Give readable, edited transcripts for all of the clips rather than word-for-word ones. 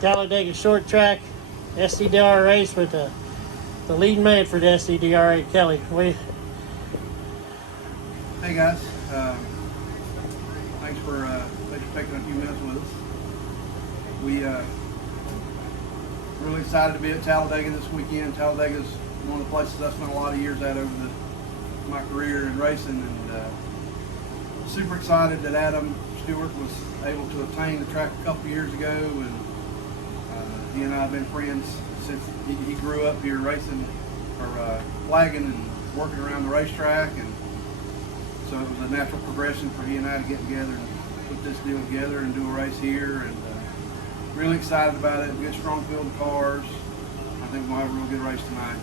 Talladega Short Track SCDR race with the lead man for the SCDRA, Kelly. Hey guys, thanks for taking a few minutes with us. We really excited to be at Talladega this weekend. Talladega is one of the places I spent a lot of years at over my career in racing, and super excited that Adam Stewart was able to obtain the track a couple years ago, and he and I have been friends since he grew up here racing or flagging and working around the racetrack, and so it was a natural progression for he and I to get together and put this deal together and do a race here, and really excited about it. Good strong field of cars. I think we'll have a real good race tonight.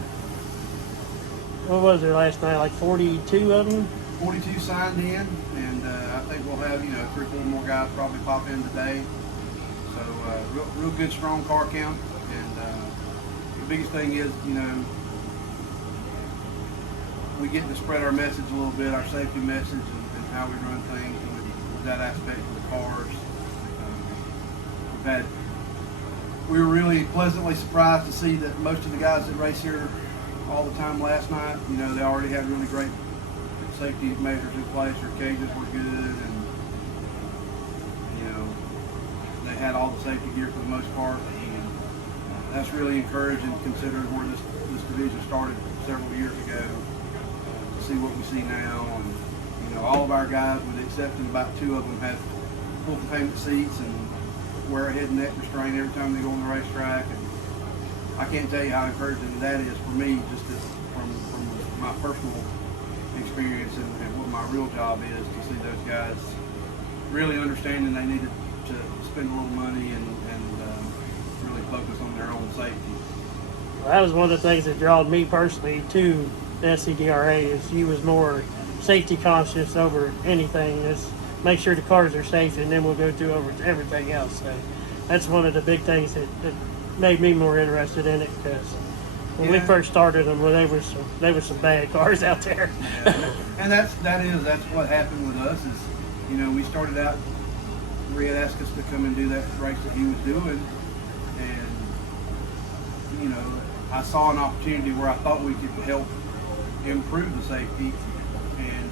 What was there last night, like 42 of them? 42 signed in, and I think we'll have 3 or 4 more guys probably pop in today. So real good strong car count, and the biggest thing is we get to spread our message a little bit, our safety message, and how we run things, and with that aspect of the cars. We were really pleasantly surprised to see that most of the guys that race here all the time last night, they already had really great safety measures in place. Their cages were good, and they had all the safety gear for the most part. And that's really encouraging considering where this division started several years ago. To see what we see now, and all of our guys, with the exception of about 2 of them, had full containment seats and wear a head and neck restraint every time they go on the racetrack. And I can't tell you how encouraging that is for me, just from my personal experience and what my real job is, to see those guys really understanding they needed to spend a little money and really focus on their own safety. Well, that was one of the things that drawed me personally to the SCDRA, is he was more safety conscious over anything. Just make sure the cars are safe, and then we'll go over to everything else. So that's one of the big things that made me more interested in it, because when we first started them, well, there were some bad cars out there. Yeah. And that's what happened with us. Is we started out. Red asked us to come and do that race that he was doing, and I saw an opportunity where I thought we could help improve the safety, and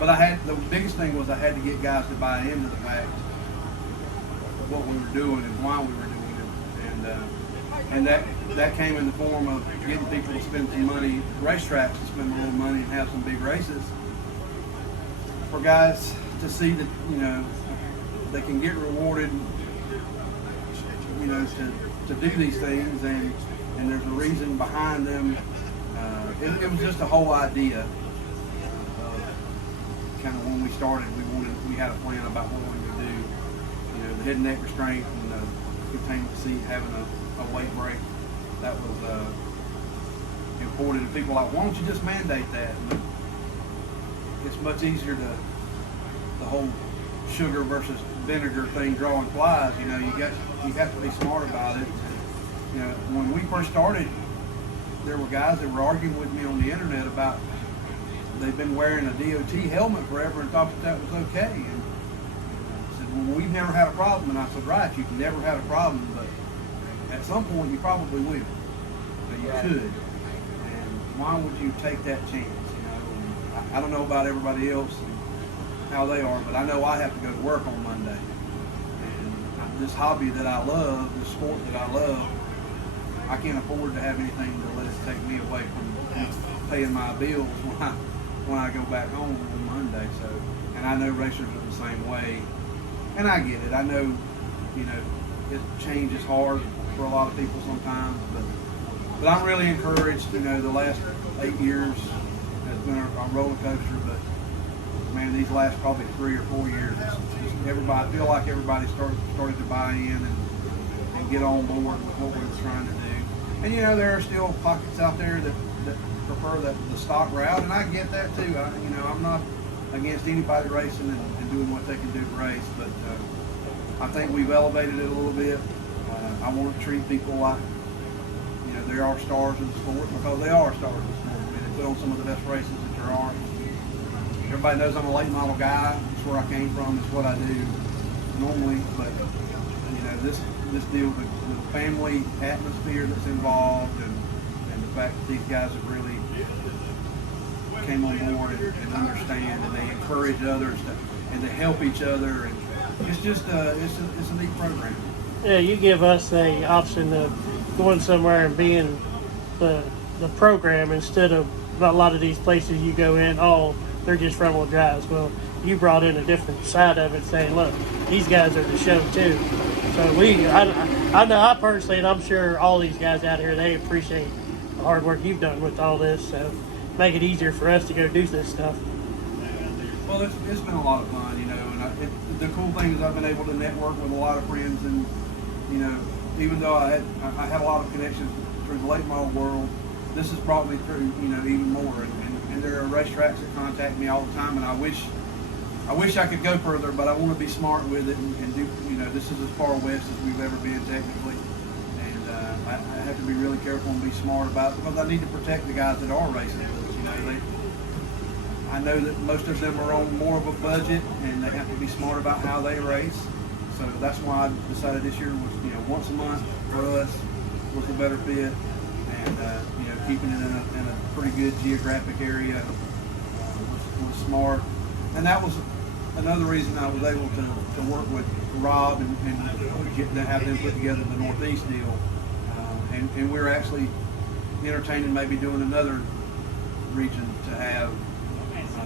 but the biggest thing was I had to get guys to buy into the fact of what we were doing and why we were doing it, and that came in the form of getting people to spend some money, racetracks to spend a little money and have some big races, for guys to see that they can get rewarded, to do these things, and there's a reason behind them. It was just a whole idea. Kind of when we started, we had a plan about what we would do. The head and neck restraint and the containment seat, having a weight break, that was important. And people were like, why don't you just mandate that? And it's much easier the whole sugar versus vinegar thing drawing flies. You have to be smart about it. When we first started, there were guys that were arguing with me on the internet about they've been wearing a DOT helmet forever and thought that was okay. And I said, well, we've never had a problem. And I said, right, you've never had a problem, but at some point you probably will. So you could. And why would you take that chance? I don't know about everybody else and how they are, but I know I have to go to work on Monday. And this hobby that I love, this sport that I love, I can't afford to have anything to let it take me away from paying my bills when I go back home on Monday. So, and I know racers are the same way, and I get it. I know, change is hard for a lot of people sometimes, but I'm really encouraged. The last 8 years has been a roller coaster, but man, these last probably 3 or 4 years, just everybody, I feel like everybody started to buy in and get on board with what we were trying to do. And there are still pockets out there that prefer the stock route, and I get that too. I'm not against anybody racing and doing what they can do to race, but I think we've elevated it a little bit. I want to treat people like they are stars of the sport, because they are stars of the sport. I mean, they put on some of the best races that there are. Everybody knows I'm a late model guy. That's where I came from. It's what I do normally, but this deal with the family atmosphere that's involved, and the fact that these guys have really came on board and understand, and they encourage others to help each other, and it's just it's a neat program. Yeah, you give us the option of going somewhere and being the program instead of a lot of these places you go in, oh, they're just front wheel drives. Well, you brought in a different side of it, saying, look, these guys are the show too. So I know I personally, and I'm sure all these guys out here, they appreciate the hard work you've done with all this. So make it easier for us to go do this stuff. Well, it's been a lot of fun, you know, and the cool thing is I've been able to network with a lot of friends, and you know, even though I had a lot of connections through the late model world, this has brought me through, you know, even more. And there are racetracks that contact me all the time, and I wish I could go further, but I want to be smart with it and do, you know, this is as far west as we've ever been technically, and I have to be really careful and be smart about it because I need to protect the guys that are racing with us. You know, I know that most of them are on more of a budget, and they have to be smart about how they race. So that's why I decided this year was, you know, once a month for us was the better fit, and you know, keeping it in a pretty good geographic area was smart. And that was another reason I was able to work with Rob and have them put together the Northeast deal. And we're actually entertaining maybe doing another region to have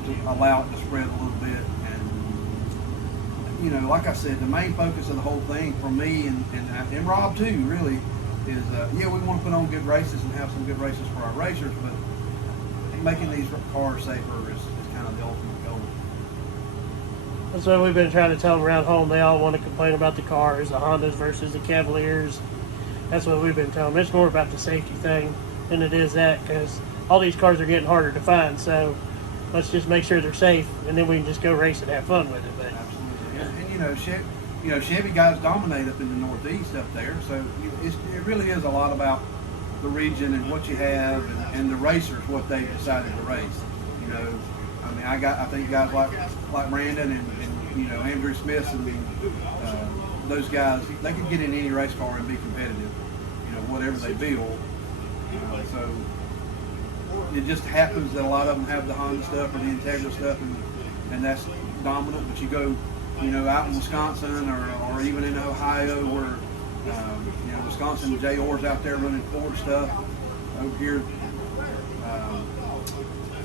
to allow it to spread a little bit. And you know, like I said, the main focus of the whole thing for me and Rob too, really, is yeah, we want to put on good races and have some good races for our racers, but making these cars safer is kind of the ultimate goal. That's what we've been trying to tell them around home. They all want to complain about the cars, the Hondas versus the Cavaliers. That's what we've been telling them. It's more about the safety thing than it is that, because all these cars are getting harder to find. So let's just make sure they're safe, and then we can just go race and have fun with it. But absolutely, and you know, Chevy guys dominate up in the Northeast up there. So it really is a lot about the region and what you have, and the racers, what they decided to race. You know, I mean, I think guys like Brandon and you know, Andrew Smith, and those guys, they can get in any race car and be competitive. You know, whatever they build. So it just happens that a lot of them have the Honda stuff or the Integra stuff, and that's dominant. But you go, you know, out in Wisconsin or even in Ohio, where you know, Wisconsin, Jay Orr's out there running Ford stuff. Over here,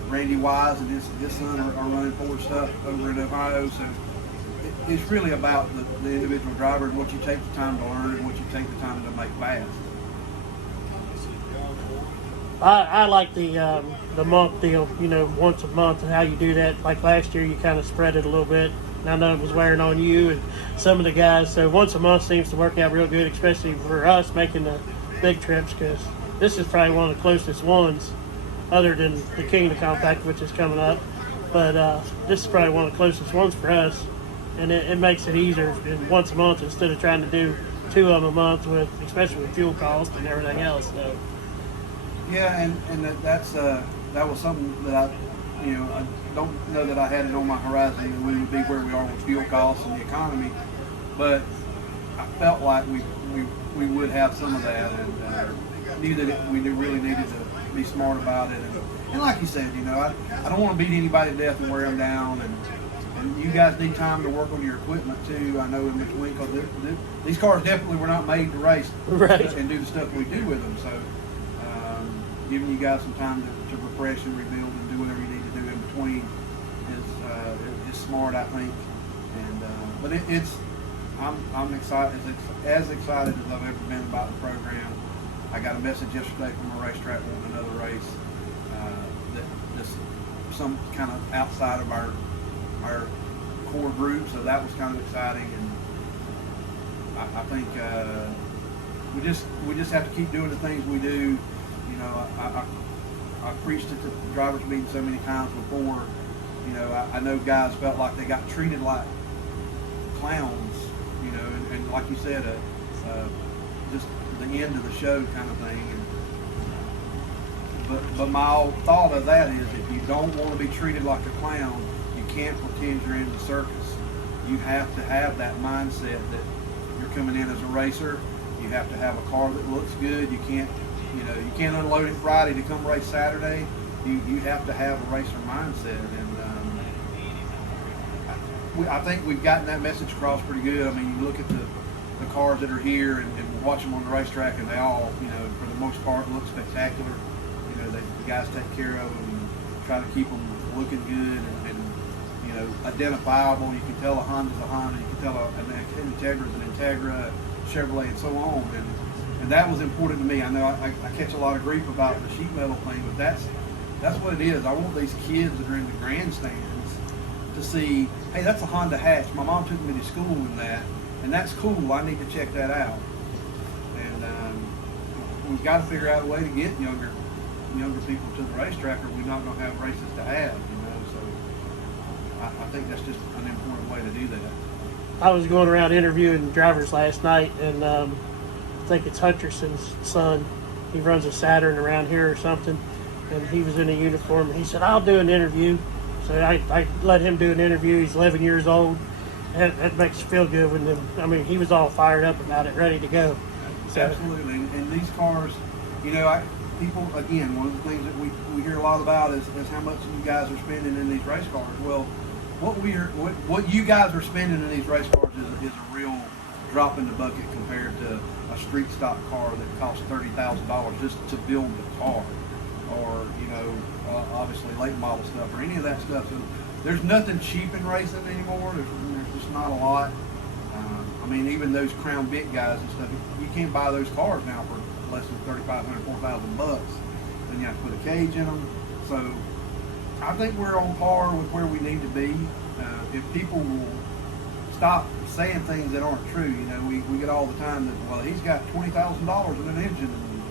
Randy Wise and his son are running Ford stuff over in Ohio. So it's really about the individual driver and what you take the time to learn and what you take the time to make fast. I like the month deal, you know, once a month, and how you do that. Like last year, you kind of spread it a little bit. And I know it was wearing on you and some of the guys. So once a month seems to work out real good, especially for us making the big trips, because this is probably one of the closest ones, other than the King of the Compact, which is coming up. But this is probably one of the closest ones for us, and it makes it easier once a month instead of trying to do two of them a month, especially with fuel costs and everything else. So. Yeah, and that was something that I don't know that I had it on my horizon that we would be where we are with fuel costs and the economy, but I felt like we would have some of that, and knew that we really needed to be smart about it. And like you said, you know, I don't want to beat anybody to death and wear them down, and you guys need time to work on your equipment too. I know in between, because these cars definitely were not made to race right, and do the stuff we do with them. So giving you guys some time to refresh and rebuild and do whatever you need to do in between is smart, I think. And but I'm excited, as excited as I've ever been about the program. I got a message yesterday from a racetrack wanting another race that just some kind of outside of our core group, so that was kind of exciting. And I think we just have to keep doing the things we do. You know, I preached it to drivers meeting so many times before. You know, I know guys felt like they got treated like clowns. You know, and like you said, just the end of the show kind of thing. But my thought of that is, if you don't want to be treated like a clown, you can't pretend you're in the circus. You have to have that mindset that you're coming in as a racer, you have to have a car that looks good. You can't unload it Friday to come race Saturday. You have to have a racer mindset, and I think we've gotten that message across pretty good. I mean, you look at the cars that are here and watch them on the racetrack, and they all, for the most part, look spectacular. The guys take care of them and try to keep them looking good and identifiable. You can tell a Honda's a Honda, you can tell an Integra's an Integra, Chevrolet, and so on. And that was important to me. I know I catch a lot of grief about the sheet metal thing, but that's what it is. I want these kids that are in the grandstands to see, hey, that's a Honda hatch. My mom took me to school in that, and that's cool. I need to check that out. And we've got to figure out a way to get younger people to the racetrack, or we're not going to have races to have. So I think that's just an important way to do that. I was going around interviewing drivers last night, and I think it's Hutcherson's son. He runs a Saturn around here or something, and he was in a uniform. He said, I'll do an interview. So I let him do an interview. He's 11 years old. That makes you feel good when he was all fired up about it, ready to go. So. Absolutely. And these cars, people, again, one of the things that we hear a lot about is how much you guys are spending in these race cars. Well, what you guys are spending in these race cars is a real drop in the bucket compared to a street stock car that costs $30,000 just to build the car, or obviously late model stuff or any of that stuff. So there's nothing cheap in racing anymore. There's just not a lot. Even those Crown Vic guys and stuff, you can't buy those cars now for less than $3,500, $4,000. Then you have to put a cage in them. So I think we're on par with where we need to be. If people will stop saying things that aren't true, we get all the time that, well, he's got $20,000 in an engine and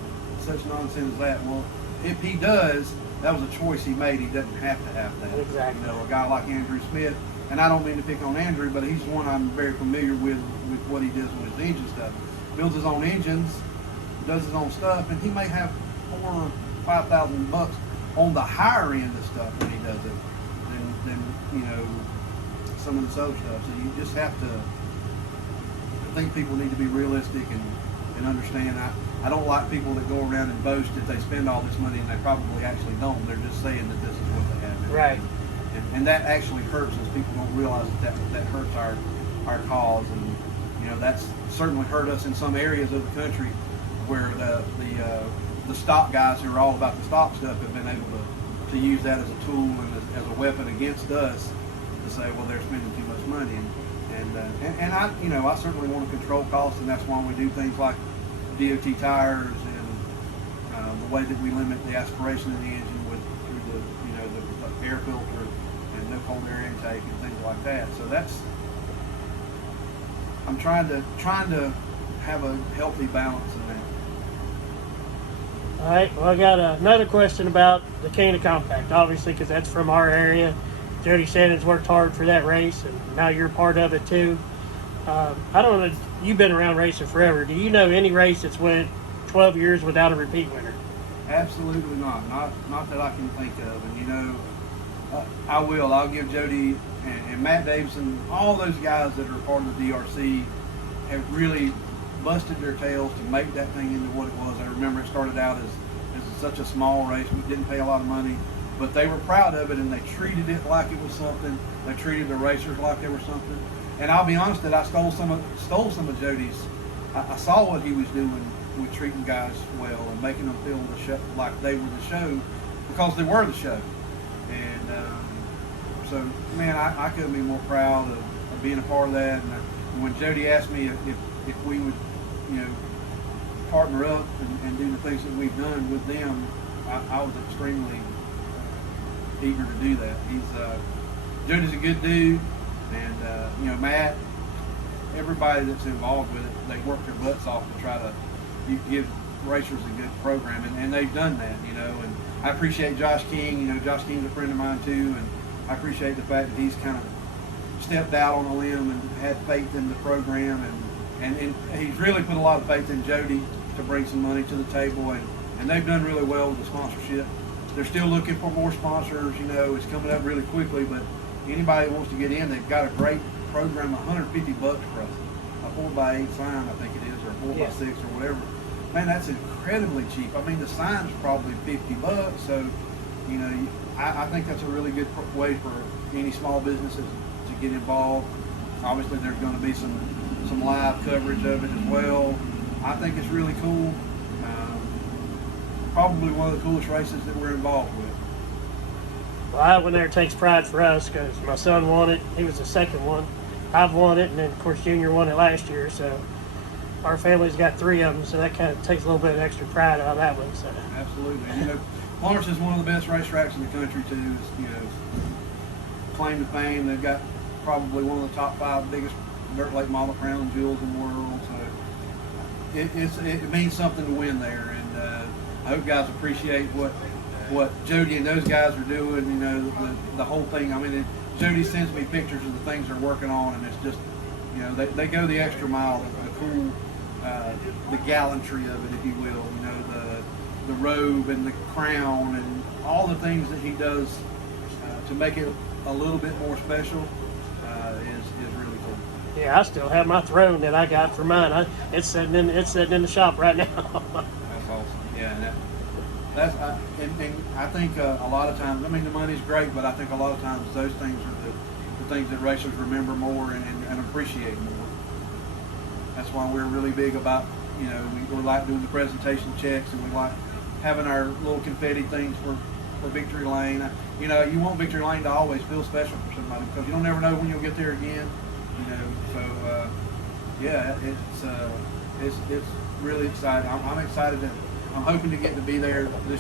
such nonsense as that. Well, if he does, that was a choice he made. He doesn't have to have that. Exactly. A guy like Andrew Smith, and I don't mean to pick on Andrew, but he's one I'm very familiar with what he does with his engine stuff. Builds his own engines, does his own stuff, and he may have $4,000 or $5,000 on the higher end of stuff when he does it than some of this other stuff. So you just have to, I think people need to be realistic and understand. I don't like people that go around and boast that they spend all this money and they probably actually don't. They're just saying that this is what they have. Right. And that actually hurts us. People don't realize that hurts our cause, and that's certainly hurt us in some areas of the country where the stock guys who are all about the stock stuff have been able to use that as a tool and as a weapon against us to say, well, they're spending too much money, and I certainly want to control costs, and that's why we do things like DOT tires and the way that we limit the aspiration of the engine through the air filter and no cold air intake and things like that. So I'm trying to have a healthy balance in that. All right. Well, I got another question about the Cana Compact, obviously, because that's from our area. Jody Shannon's worked hard for that race, and now you're part of it too. I don't know. You've been around racing forever. Do you know any race that's went 12 years without a repeat winner? Absolutely not. Not that I can think of. And I will. I'll give Jody and Matt Davison, all those guys that are part of the DRC, have really busted their tails to make that thing into what it was. I remember it started out as such a small race. We didn't pay a lot of money, but they were proud of it, and they treated it like it was something. They treated the racers like they were something. And I'll be honest that I stole some of Jody's. I saw what he was doing with treating guys well and making them feel the show like they were the show, because they were the show. And so, man, I couldn't be more proud of being a part of that. And when Jody asked me if we would, partner up and do the things that we've done with them, I was extremely eager to do that. Jody's a good dude, and Matt, everybody that's involved with it, they work their butts off to try to give racers a good program, and they've done that, and I appreciate Josh King. Josh King's a friend of mine too, and I appreciate the fact that he's kind of stepped out on a limb and had faith in the program, and he's really put a lot of faith in Jody to bring some money to the table, and they've done really well with the sponsorship. They're still looking for more sponsors. It's coming up really quickly, but anybody who wants to get in, they've got a great program, $150 for 4x8 sign, I think it is, or 4x6 or whatever. Man, that's incredibly cheap. I mean, the sign's probably $50, so you know, I think that's a really good way for any small businesses to get involved. Obviously, there's going to be some live coverage of it as well. I think it's really cool. Probably one of the coolest races that we're involved with. Well, that one there takes pride for us because my son won it. He was the second one. I've won it, and then of course Junior won it last year. So our family's got 3 of them, so that kind of takes a little bit of extra pride out of that one. So Absolutely. You know, Lawrence is one of the best racetracks in the country too. It's, you know, claim to fame. They've got probably one of the top 5 biggest dirt late model crown jewels in the world. So it means something to win there, and I hope guys appreciate what Jody and those guys are doing. You know, the whole thing. I mean, Jody sends me pictures of the things they're working on, and it's just, you know, they go the extra mile. The cool, the gallantry of it, if you will. You know, the robe and the crown and all the things that he does to make it a little bit more special is really cool. yeah, I still have my throne that I got for mine. It's sitting in the shop right now. That's awesome. Yeah, and I think a lot of times, I mean, the money's great, but I think a lot of times those things are the things that racers remember more and appreciate more. That's why we're really big about, you know, we like doing the presentation checks, and we like having our little confetti things for Victory Lane. You know, you want Victory Lane to always feel special for somebody because you don't never know when you'll get there again. You know, so yeah, it's really exciting. I'm excited. I'm hoping to get to be there this